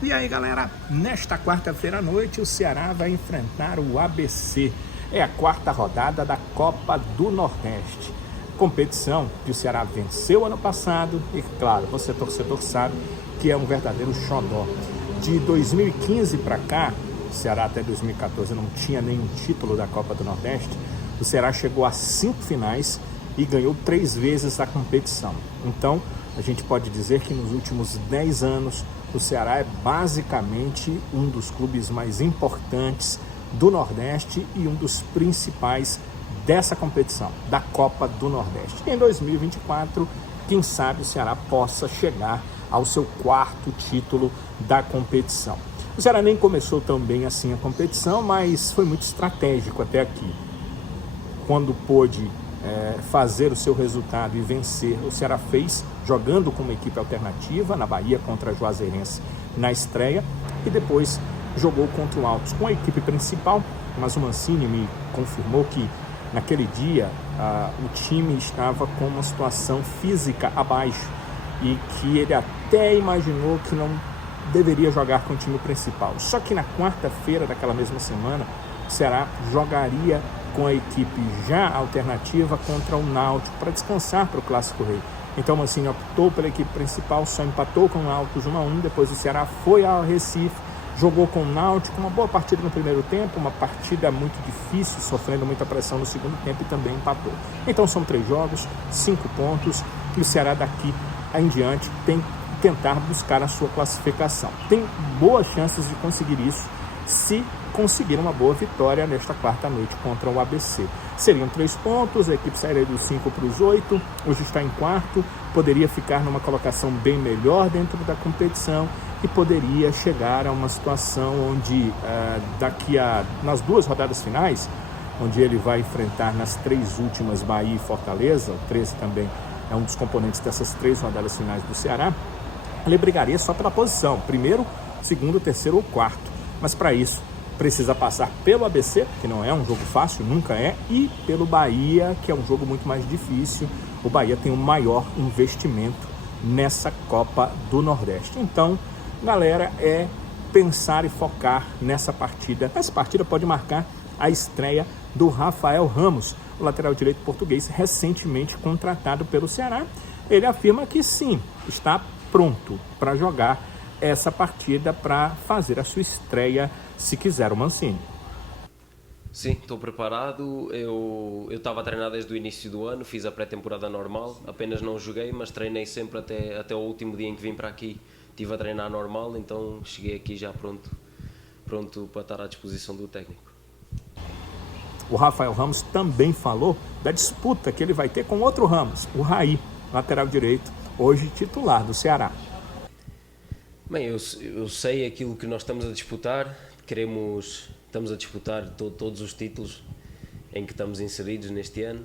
E aí, galera, nesta quarta-feira à noite o Ceará vai enfrentar o ABC. É a quarta rodada da Copa do Nordeste. Competição que o Ceará venceu ano passado e, claro, você torcedor sabe que é um verdadeiro xodó. De 2015 para cá, o Ceará até 2014 não tinha nenhum título da Copa do Nordeste. O Ceará chegou a 5 finais e ganhou 3 vezes a competição. Então, a gente pode dizer que nos últimos 10 anos o Ceará é basicamente um dos clubes mais importantes do Nordeste e um dos principais dessa competição, da Copa do Nordeste. E em 2024, quem sabe o Ceará possa chegar ao seu 4º título da competição. O Ceará nem começou tão bem assim a competição, mas foi muito estratégico até aqui. Quando pôde fazer o seu resultado e vencer, o Ceará fez jogando com uma equipe alternativa na Bahia contra a Juazeirense na estreia e depois jogou contra o Altos com a equipe principal, mas o Mancini me confirmou que naquele dia o time estava com uma situação física abaixo e que ele até imaginou que não deveria jogar com o time principal. Só que na quarta-feira daquela mesma semana, o Ceará jogaria com a equipe já alternativa contra o Náutico para descansar para o Clássico Rei. Então o Mancini optou pela equipe principal, só empatou com o Náutico 1-1, depois o Ceará foi ao Recife, jogou com o Náutico, uma boa partida no primeiro tempo, uma partida muito difícil, sofrendo muita pressão no segundo tempo e também empatou. Então são 3 jogos, 5 pontos, e o Ceará daqui em diante tem que tentar buscar a sua classificação. Tem boas chances de conseguir isso se conseguir uma boa vitória nesta quarta noite contra o ABC. Seriam 3 pontos, a equipe sairia dos 5 para os 8, hoje está em 4º, poderia ficar numa colocação bem melhor dentro da competição e poderia chegar a uma situação onde nas 2 rodadas finais, onde ele vai enfrentar nas 3 últimas Bahia e Fortaleza, o 13 também é um dos componentes dessas 3 rodadas finais do Ceará, ele brigaria só pela posição, 1º, 2º, 3º ou 4º, mas para isso precisa passar pelo ABC, que não é um jogo fácil, nunca é, e pelo Bahia, que é um jogo muito mais difícil. O Bahia tem um maior investimento nessa Copa do Nordeste. Então, galera, é pensar e focar nessa partida. Essa partida pode marcar a estreia do Rafael Ramos, o lateral direito português, recentemente contratado pelo Ceará. Ele afirma que sim, está pronto para jogar essa partida, para fazer a sua estreia, se quiser, o Mancini. Sim, estou preparado. Eu estava a treinar desde o início do ano, fiz a pré-temporada normal, apenas não joguei, mas treinei sempre até o último dia em que vim para aqui. Estive a treinar normal, então cheguei aqui já pronto para estar à disposição do técnico. O Rafael Ramos também falou da disputa que ele vai ter com outro Ramos, o Raí, lateral direito, hoje titular do Ceará. Bem, eu sei aquilo que nós estamos a disputar, estamos a disputar todos os títulos em que estamos inseridos neste ano.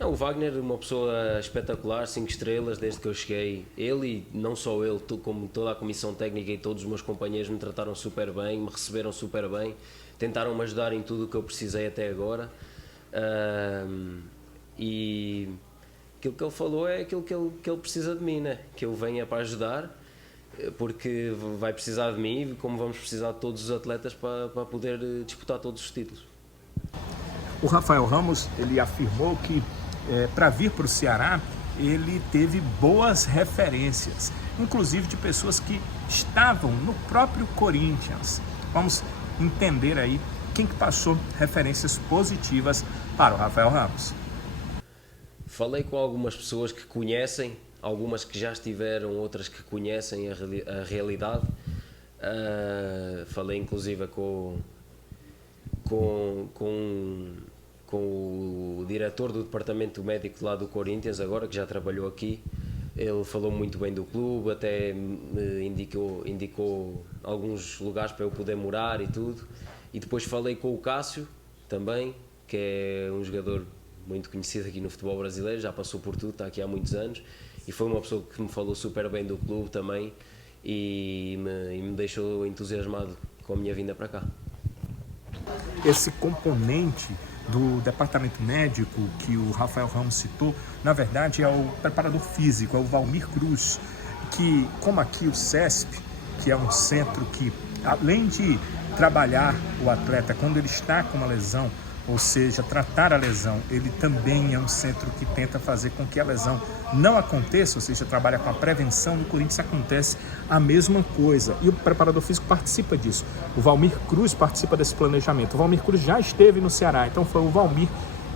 O Wagner é uma pessoa espetacular, 5 estrelas desde que eu cheguei. Ele, e não só ele, como toda a comissão técnica e todos os meus companheiros me trataram super bem, me receberam super bem, tentaram-me ajudar em tudo o que eu precisei até agora. E aquilo que ele falou é aquilo que ele precisa de mim, né? Que eu venha para ajudar, porque vai precisar de mim, como vamos precisar de todos os atletas para poder disputar todos os títulos. O Rafael Ramos, ele afirmou que para vir para o Ceará, ele teve boas referências, inclusive de pessoas que estavam no próprio Corinthians. Vamos entender aí quem que passou referências positivas para o Rafael Ramos. Falei com algumas pessoas que conhecem, algumas que já estiveram, outras que conhecem a realidade. Falei inclusive com o diretor do departamento médico lá do Corinthians, agora que já trabalhou aqui. Ele falou muito bem do clube, até me indicou alguns lugares para eu poder morar e tudo. E depois falei com o Cássio também, que é um jogador muito conhecido aqui no futebol brasileiro, já passou por tudo, está aqui há muitos anos, e foi uma pessoa que me falou super bem do clube também e me deixou entusiasmado com a minha vinda para cá. Esse componente do departamento médico que o Rafael Ramos citou, na verdade é o preparador físico, é o Valmir Cruz, que, como aqui o CESP, que é um centro que, além de trabalhar o atleta quando ele está com uma lesão, ou seja, tratar a lesão, ele também é um centro que tenta fazer com que a lesão não aconteça, ou seja, trabalha com a prevenção. No Corinthians acontece a mesma coisa e o preparador físico participa disso. O Valmir Cruz participa desse planejamento. O Valmir Cruz já esteve no Ceará, então foi o Valmir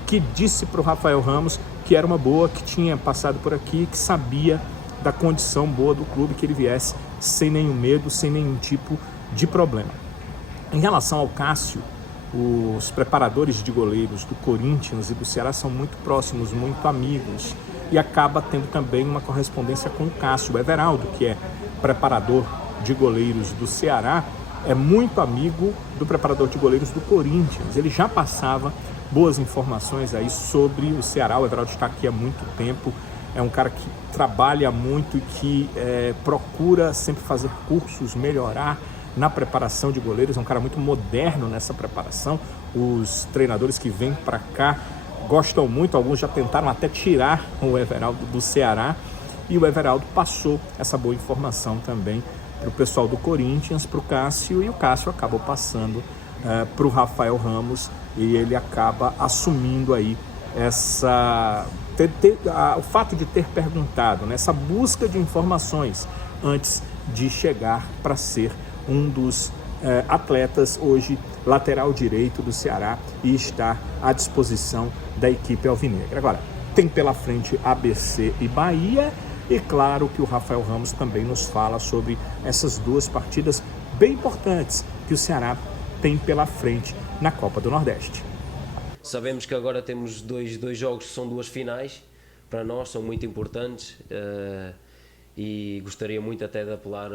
que disse para o Rafael Ramos que era uma boa, que tinha passado por aqui, que sabia da condição boa do clube, que ele viesse sem nenhum medo, sem nenhum tipo de problema. Em relação ao Cássio, os preparadores de goleiros do Corinthians e do Ceará são muito próximos, muito amigos, e acaba tendo também uma correspondência com o Cássio. O Everaldo, que é preparador de goleiros do Ceará, é muito amigo do preparador de goleiros do Corinthians. Ele já passava boas informações aí sobre o Ceará. O Everaldo está aqui há muito tempo, é um cara que trabalha muito e que procura sempre fazer cursos, melhorar na preparação de goleiros, é um cara muito moderno nessa preparação. Os treinadores que vêm para cá gostam muito, alguns já tentaram até tirar o Everaldo do Ceará, e o Everaldo passou essa boa informação também para o pessoal do Corinthians, para o Cássio, e o Cássio acabou passando para o Rafael Ramos, e ele acaba assumindo aí o fato de ter perguntado, né, essa busca de informações antes de chegar para ser um dos atletas hoje lateral direito do Ceará e está à disposição da equipe alvinegra. Agora, tem pela frente ABC e Bahia, e claro que o Rafael Ramos também nos fala sobre essas duas partidas bem importantes que o Ceará tem pela frente na Copa do Nordeste. Sabemos que agora temos dois jogos que são duas finais, para nós são muito importantes, e gostaria muito até de apelar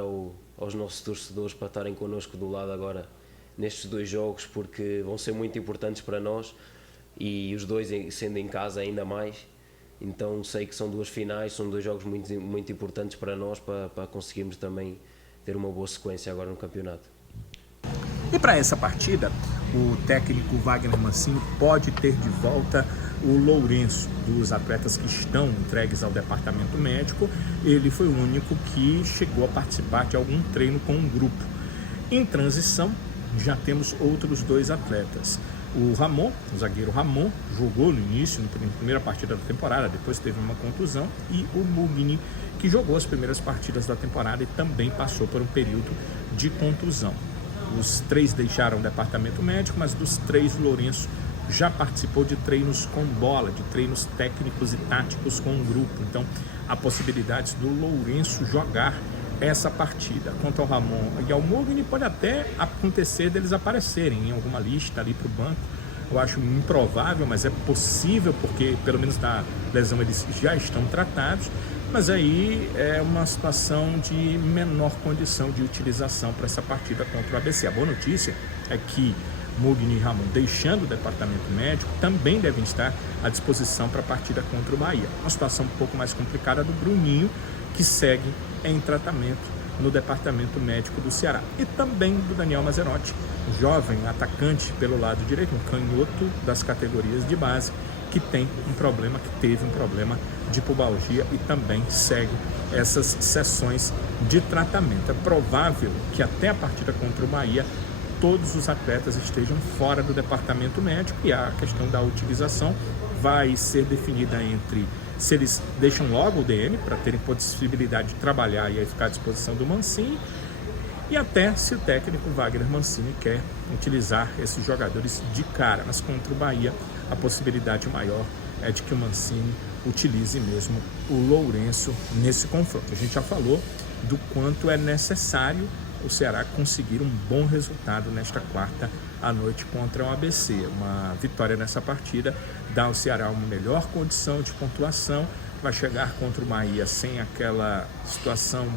aos nossos torcedores para estarem connosco do lado agora nestes dois jogos, porque vão ser muito importantes para nós, e os dois sendo em casa ainda mais. Então sei que são duas finais, são dois jogos muito, muito importantes para nós, para conseguirmos também ter uma boa sequência agora no campeonato. E para essa partida, o técnico Wagner Mancini pode ter de volta o Lourenço. Dos atletas que estão entregues ao departamento médico, ele foi o único que chegou a participar de algum treino com um grupo. Em transição, já temos outros dois atletas. O Ramon, o zagueiro Ramon, jogou no início, na primeira partida da temporada, depois teve uma contusão, e o Mugni, que jogou as primeiras partidas da temporada e também passou por um período de contusão. Os três deixaram o departamento médico, mas dos três, o Lourenço já participou de treinos com bola, de treinos técnicos e táticos com o grupo. Então, há possibilidades do Lourenço jogar essa partida. Quanto ao Ramon e ao Mugni, pode até acontecer deles aparecerem em alguma lista ali para o banco. Eu acho improvável, mas é possível, porque pelo menos da lesão eles já estão tratados. Mas aí é uma situação de menor condição de utilização para essa partida contra o ABC. A boa notícia é que Mugni e Ramon, deixando o departamento médico, também devem estar à disposição para a partida contra o Bahia. Uma situação um pouco mais complicada do Bruninho, que segue em tratamento no departamento médico do Ceará. E também do Daniel Mazerotti, jovem atacante pelo lado direito, um canhoto das categorias de base, que tem um problema, que teve um problema de pubalgia e também segue essas sessões de tratamento. É provável que até a partida contra o Bahia todos os atletas estejam fora do departamento médico, e a questão da utilização vai ser definida entre se eles deixam logo o DM para terem possibilidade de trabalhar e aí ficar à disposição do Mancini, e até se o técnico Wagner Mancini quer utilizar esses jogadores de cara. Mas contra o Bahia, a possibilidade maior é de que o Mancini utilize mesmo o Lourenço nesse confronto. A gente já falou do quanto é necessário o Ceará conseguir um bom resultado nesta quarta à noite contra o ABC. Uma vitória nessa partida dá ao Ceará uma melhor condição de pontuação, vai chegar contra o Bahia sem aquela situação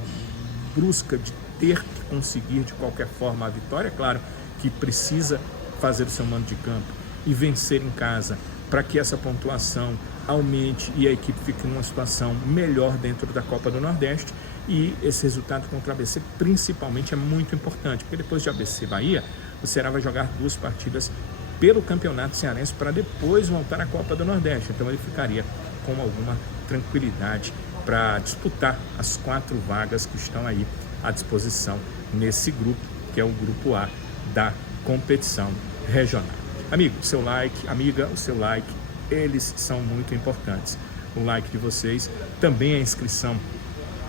brusca de ter que conseguir de qualquer forma a vitória. Claro que precisa fazer o seu mando de campo e vencer em casa para que essa pontuação aumente e a equipe fique numa situação melhor dentro da Copa do Nordeste. E esse resultado contra o ABC principalmente é muito importante, porque depois de ABC e Bahia, o Ceará vai jogar duas partidas pelo Campeonato Cearense para depois voltar à Copa do Nordeste. Então ele ficaria com alguma tranquilidade para disputar as 4 vagas que estão aí à disposição nesse grupo, que é o grupo A da competição regional. Amigo, o seu like, amiga, o seu like, eles são muito importantes. O like de vocês, também a inscrição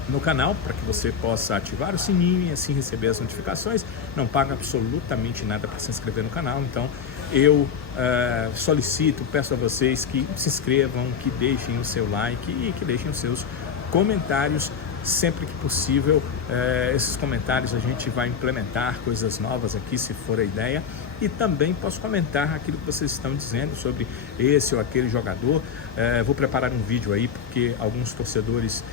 no canal, para que você possa ativar o sininho e assim receber as notificações. Não paga absolutamente nada para se inscrever no canal, então eu solicito, peço a vocês que se inscrevam, que deixem o seu like e que deixem os seus comentários sempre que possível. Esses comentários a gente vai implementar coisas novas aqui, se for a ideia, e também posso comentar aquilo que vocês estão dizendo sobre esse ou aquele jogador. Vou preparar um vídeo aí, porque alguns torcedores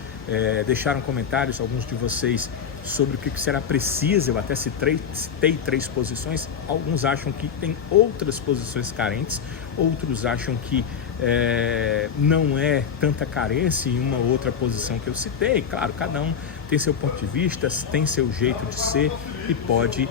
deixaram comentários, alguns de vocês, sobre o que será preciso. Eu até citei 3 posições. Alguns acham que tem outras posições carentes, outros acham que não é tanta carência em uma outra posição que eu citei. Claro, cada um tem seu ponto de vista, tem seu jeito de ser e pode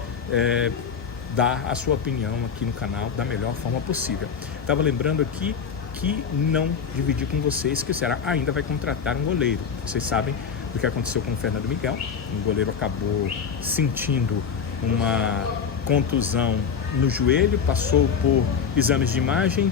dar a sua opinião aqui no canal da melhor forma possível. Estava lembrando aqui que não dividi com vocês que o Ceará ainda vai contratar um goleiro. Vocês sabem do que aconteceu com o Fernando Miguel. O goleiro acabou sentindo uma contusão no joelho, passou por exames de imagem,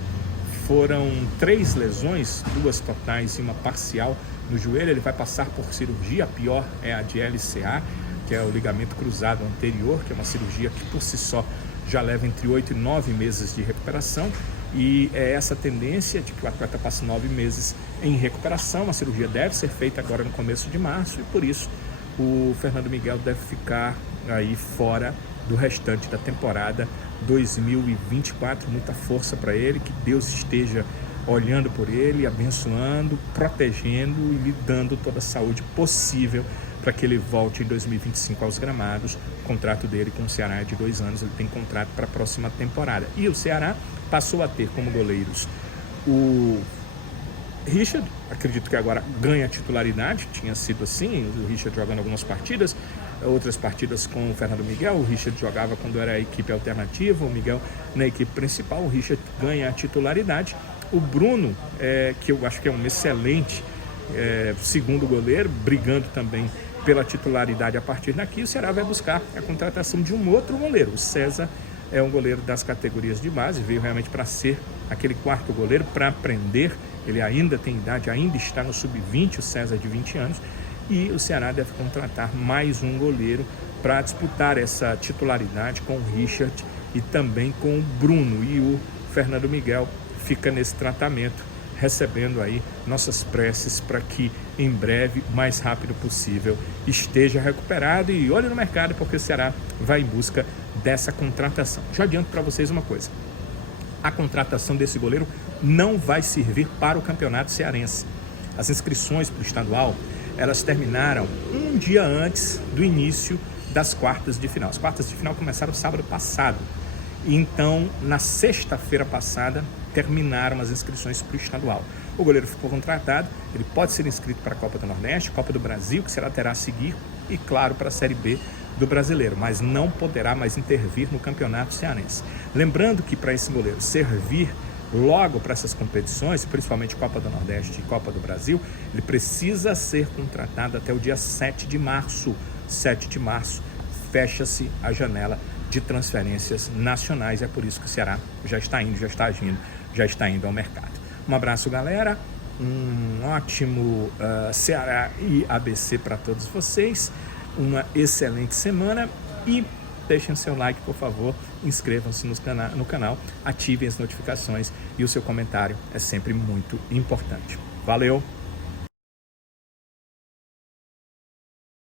foram 3 lesões, 2 totais e uma parcial no joelho. Ele vai passar por cirurgia, a pior é a de LCA, que é o ligamento cruzado anterior, que é uma cirurgia que por si só já leva entre 8 e 9 meses de recuperação. E é essa tendência de que o atleta passe 9 meses em recuperação. A cirurgia deve ser feita agora no começo de março e por isso o Fernando Miguel deve ficar aí fora do restante da temporada 2024. Muita força para ele, que Deus esteja olhando por ele, abençoando, protegendo e lhe dando toda a saúde possível para que ele volte em 2025 aos gramados. O contrato dele com o Ceará é de 2 anos, ele tem contrato para a próxima temporada. E o Ceará passou a ter como goleiros o Richard, acredito que agora ganha titularidade, tinha sido assim, o Richard jogando algumas partidas, outras partidas com o Fernando Miguel. O Richard jogava quando era a equipe alternativa, o Miguel na equipe principal. O Richard ganha a titularidade. O Bruno, que eu acho que é um excelente segundo goleiro, brigando também pela titularidade a partir daqui. O Ceará vai buscar a contratação de um outro goleiro. O César é um goleiro das categorias de base, veio realmente para ser aquele 4º goleiro, para aprender. Ele ainda tem idade, ainda está no sub-20, o César de 20 anos, e o Ceará deve contratar mais um goleiro para disputar essa titularidade com o Richard e também com o Bruno. E o Fernando Miguel fica nesse tratamento, recebendo aí nossas preces para que em breve, o mais rápido possível, esteja recuperado. E olhe no mercado, porque o Ceará vai em busca dessa contratação. Já adianto para vocês uma coisa: a contratação desse goleiro não vai servir para o campeonato cearense. As inscrições para o estadual, elas terminaram um dia antes do início das quartas de final. As quartas de final começaram sábado passado. Então, na sexta-feira passada, terminaram as inscrições para o estadual. O goleiro ficou contratado, ele pode ser inscrito para a Copa do Nordeste, Copa do Brasil, que será terá a seguir, e claro, para a Série B do Brasileiro, mas não poderá mais intervir no campeonato cearense. Lembrando que para esse goleiro servir logo para essas competições, principalmente Copa do Nordeste e Copa do Brasil, ele precisa ser contratado até o dia 7 de março. 7 de março fecha-se a janela de transferências nacionais. É por isso que o Ceará já está indo, já está agindo, já está indo ao mercado. Um abraço, galera. Um ótimo Ceará e ABC para todos vocês. Uma excelente semana e deixem o seu like, por favor. Inscrevam-se no canal, ativem as notificações e o seu comentário é sempre muito importante. Valeu!